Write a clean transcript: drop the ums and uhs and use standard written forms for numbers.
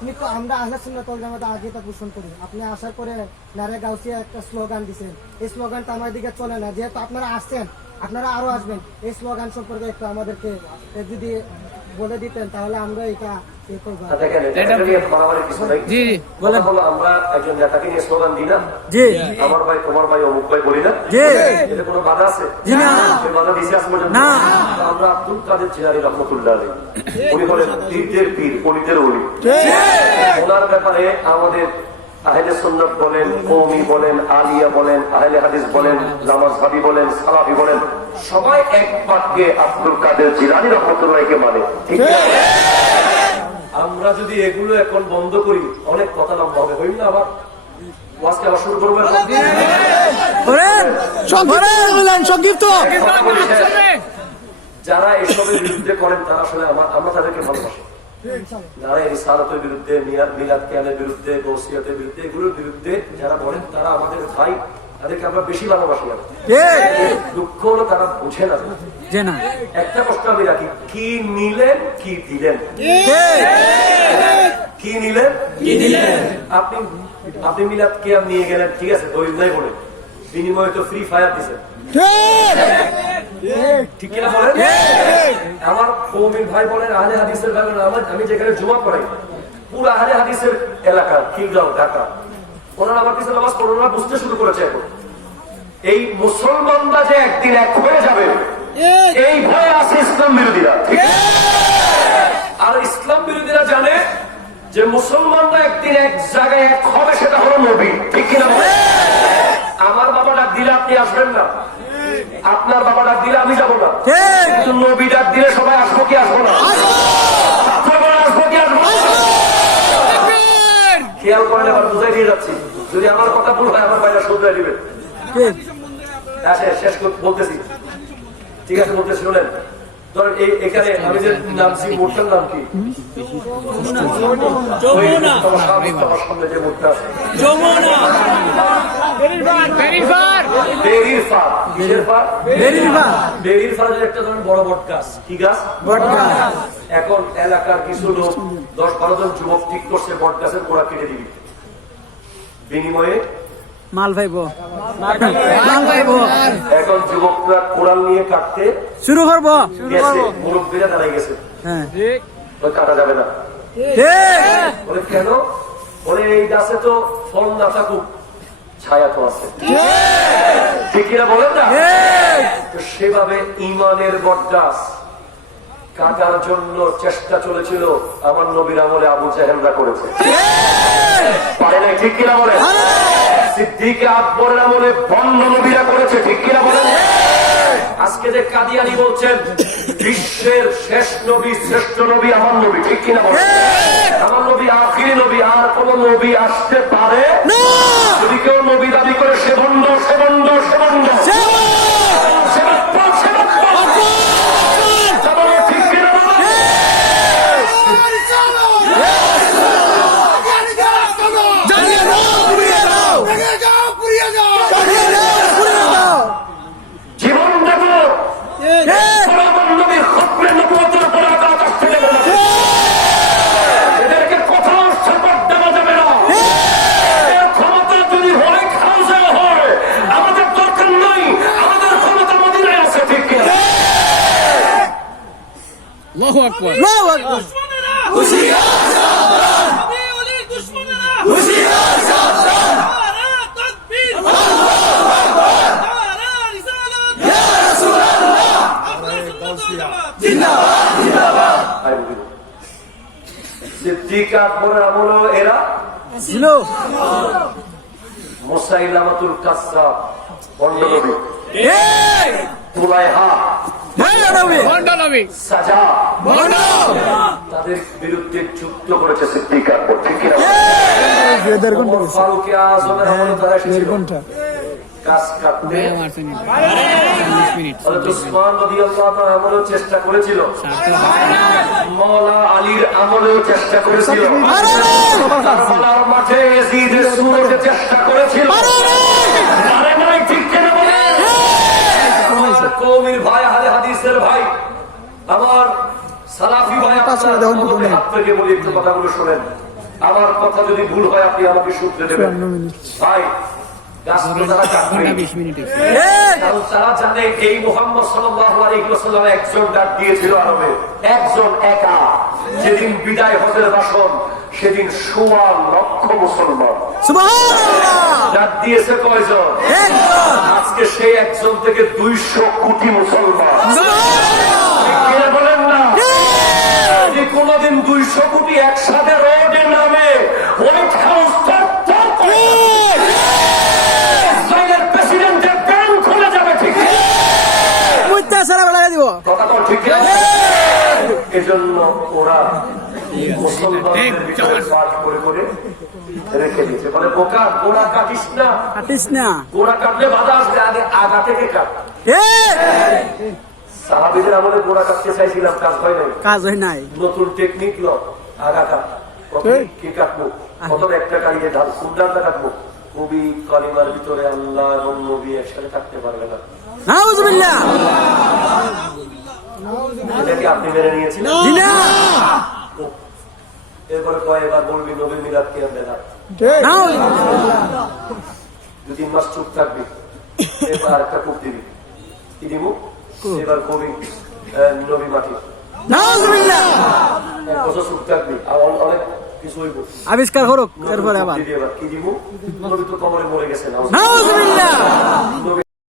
কিন্তু আমরা আহলে সুন্নাত ওয়াল জামাত আগে তা পোষণ করি। আপনি আসার পরে নারে গাউসিয়া একটা স্লোগান দিয়েছেন, এই স্লোগানটা আমার দিকে চলে না। যেহেতু আপনারা আসছেন, আপনারা আরো আসবেন, এই স্লোগান সম্পর্কে একটু আমাদেরকে যদি বলে দিতেন তাহলে আমরা এটা আমরা একজন নেতাকে নিয়ে স্লোগান দিই না, আমার ভাই তোমার ভাই অমুক ভাই বলি না, এতে কোনো বাধা আছে? বাধা দিয়েছে আজ পর্যন্ত? আমরা আব্দুল কাদের জিলানী রহমতুল্লাহ আলাইহি, উনি হলেন পীরদের পীর, অলিদের অলি। ওনার ব্যাপারে আমাদের আহলে সুন্নাত বলেন, কওমি বলেন, আলিয়া বলেন, আহলে হাদিস বলেন, নামাজভাবী বলেন, সালাফি বলেন, সবাই এক বাক্যে আব্দুল কাদের জিলানী রহমতুল্লাহকে মানে। ঠিক আছে? আমরা যদি এগুলো এখন বন্ধ করি অনেক কথা লম্বা হবে, হইল না? আবার ওয়াজকে আবার শুরু করবেন। যারা এসবের বিরুদ্ধে করেন তারা আসলে আমরা তাদেরকে ভালোবাসি। যারা এই রিসালাতের বিরুদ্ধে, মিলাদ কিয়ামের বিরুদ্ধে, গৌসিয়তের বিরুদ্ধে, এগুলোর বিরুদ্ধে যারা বলেন তারা আমাদের ভাই, তাদেরকে আমরা বেশি ভালোবাসি। দুঃখ হলো তারা বুঝে না। একটা প্রশ্ন আমি রাখি, কি নিলেন কি দিলেন? কি নিলেন কি দিলেন? আপনি মিলাদ কিয়াম নিয়ে গেলেন, ঠিক আছে, দলিল নাই বলে, বিনিময়ে তো ফ্রি ফায়ার দিচ্ছেন। ঠিক কিনা বলেন? আমার কওমির ভাই বলেন, আহলে হাদিসের ভাই বলেন, আমি যেখানে জুমা পড়াই পুরো আহলে হাদিসের এলাকা, খিলগাঁও, ঢাকা, ওনারা আমার কিছু নামাজ পড়ে, ওনারা বুঝতে শুরু করেছে এখন এই মুসলমানরা যে একদিন এক হয়ে যাবে, এই ভয় আছে ইসলাম বিরোধীরা। আর ইসলাম বিরোধীরা জানে যে মুসলমানরা একদিন এক জায়গায় এক হবে, সেটা হলো নবী। ঠিক কিনা? আমার বাবা ডাক দিলে আপনি আসবেন না, আপনার বাবা ডাক দিলে আমি যাবো না, কিন্তু নবী ডাক দিলে সবাই আসবো কি আসবো না? আসবো কি আসবো? খেয়াল করেন, এবার বুঝাই দিয়ে যাচ্ছি, যদি আমার কথা ভুল হয় আমার বাইরে শুধরাই দিবেন। শেষ বলতেছি, ঠিক আছে? বলতে শুনেন, ধরেন এখানে আমি যে নামছি, মোটটার নাম কি? সামনে যে মোটটা আছে একটা ধরেন বড় বট গাছ। কি গাছ? বট গাছ। এখন এলাকার কিছু লোক 10-12 জন যুবক ঠিক করছে বট গাছের গোড়া কেটে দিবি, বিনিময়ে মাল ভাইবো। এখন যুবকরা কোড়াল নিয়ে কাটতে শুরু করবো, মুরব্বীরা দাঁড়াই গেছে, কাটা যাবে না। বলে কেন? বলে এই গাছে তো ফল না থাকুক, ছায়া তো আছে। ঠিক কিনা বলেন না? তো সেভাবে ইমানের বট গাছ কাটার জন্য চেষ্টা চলেছিল আমার নবীর আমলে, আবু জাহেলরা করেছে, পারে নাই। ঠিক কিনা বলেন? সিদ্দিক আকবরের আমলে বন্য নবীরা করেছে। ঠিক কিনা বলেন? আজকে যে কাদিয়ানি বলছেন বিশ্বের শেষ নবী, শ্রেষ্ঠ নবী আমার নবী, ঠিক কিনা বলেন? আমার নবী আখিরি নবী, আর কোন নবী আসতে পারে না। যদি কেউ নবী দাবি করে সে ভণ্ড, সে ভণ্ড, সে ভণ্ড। জীবন দেব এদেরকে কোথাও সাপোর্ট দেওয়া যাবে না। ক্ষমতা যদি হোয়াইট হাউসে হয় আমাদের দরকার নাই, আমাদের ক্ষমতা মদিনায় আছে। ঠিক কিনা? আল্লাহু আকবার, আল্লাহু আকবার। হুশিয়ার সাবধান, নবী ওলি দুশমনেরা হুশিয়ার সাবধান, নারা তাকবীর, আল্লাহু আকবার, নারা রিসালাত, ইয়া রাসূলুল্লাহ, জিন্দাবাদ জিন্দাবাদ। সিদ্দিক আকবরের আমলে এরা ছিল। মুসাইলামাতুল কাজ্জাব বন্ড নবী, তুলাইহা সাজা, তাদের বিরুদ্ধে যুদ্ধ করেছে সিদ্দিক আকবর। ঠিক কিনা? ফারুক আযমের আমলে তারা এসেছিল গাছ কাটতে। উসমান রাদিয়াল্লাহু তাআলা আমলেও চেষ্টা করেছিল, মাওলা আলীর আমলেও চেষ্টা করেছিল, কারবালার মাঠে ইয়াজিদের সুরতে চেষ্টা করেছিল। ঠিক কিনা বলেন? কওমির ভাই, আহলে হাদিসের ভাই, আমার সালাফি ভাই, আপনাদের হাত থেকে বলি একটু কথাগুলো শোনেন। আমার কথা যদি ভুল হয় আপনি আমাকে শুনতে দেবেন ভাই। গাছগুলো তারা কাটবে, কারণ তারা জানে এই মুহাম্মদ সাল্লাল্লাহু আলাইহি ওয়াসাল্লাম একজন ডাক দিয়েছিল আরবে, একজন একা। যেদিন বিদায় হজের ভাষণ সেদিন 1.25 লক্ষ মুসলমান ডাক দিয়েছে। কয়জন? আজকে সেই একজন থেকে 200 কোটি মুসলমান। কে বলেন না যে কোনদিন 200 কোটি একসাথে রোডে নামে হোয়াইট হাউস ইসরায়েলের প্রেসিডেন্টের প্যান খুলে যাবে, ঠিক কথা তো ঠিক আছে। এজন্য ওরা মুসলমানদের ভিতরে পাঠ করে করে রেখে দিয়েছে। বলে বোকা, গোড়া কাটিস না, গোড়া কাটলে বাধা আসবে, আগে আগা থেকে কাট। সাহাবীদের আমলে গোড়া কাটতে চাইছিলাম, কাজ হয় নাই। নতুন টেকনিক ল, আগা কাট। কি কাটবো? প্রথমে একটা কালিয়ে ঢাল, কোন ডালটা কাটবো? কবি কালিমার ভিতরে আল্লাহ এবং নবী একসাথে থাকতে পারবে না। এটাকে আপনি মেনে নিয়েছিলেন? এরপরে কয়েকবার বলবি নবী মিলাদ কে আনবে না, 2-3 মাস চুপ থাকবি, এবার একটা কূপ দিবি, কি দিব? এবার কবি নবী মাটি, 1 বছর চুপ থাকবি, অনেক কিছু হইব, আবিষ্কার করুক। এরপরে আবার কি দিব? নবী তো কবরে মরে গেছে না।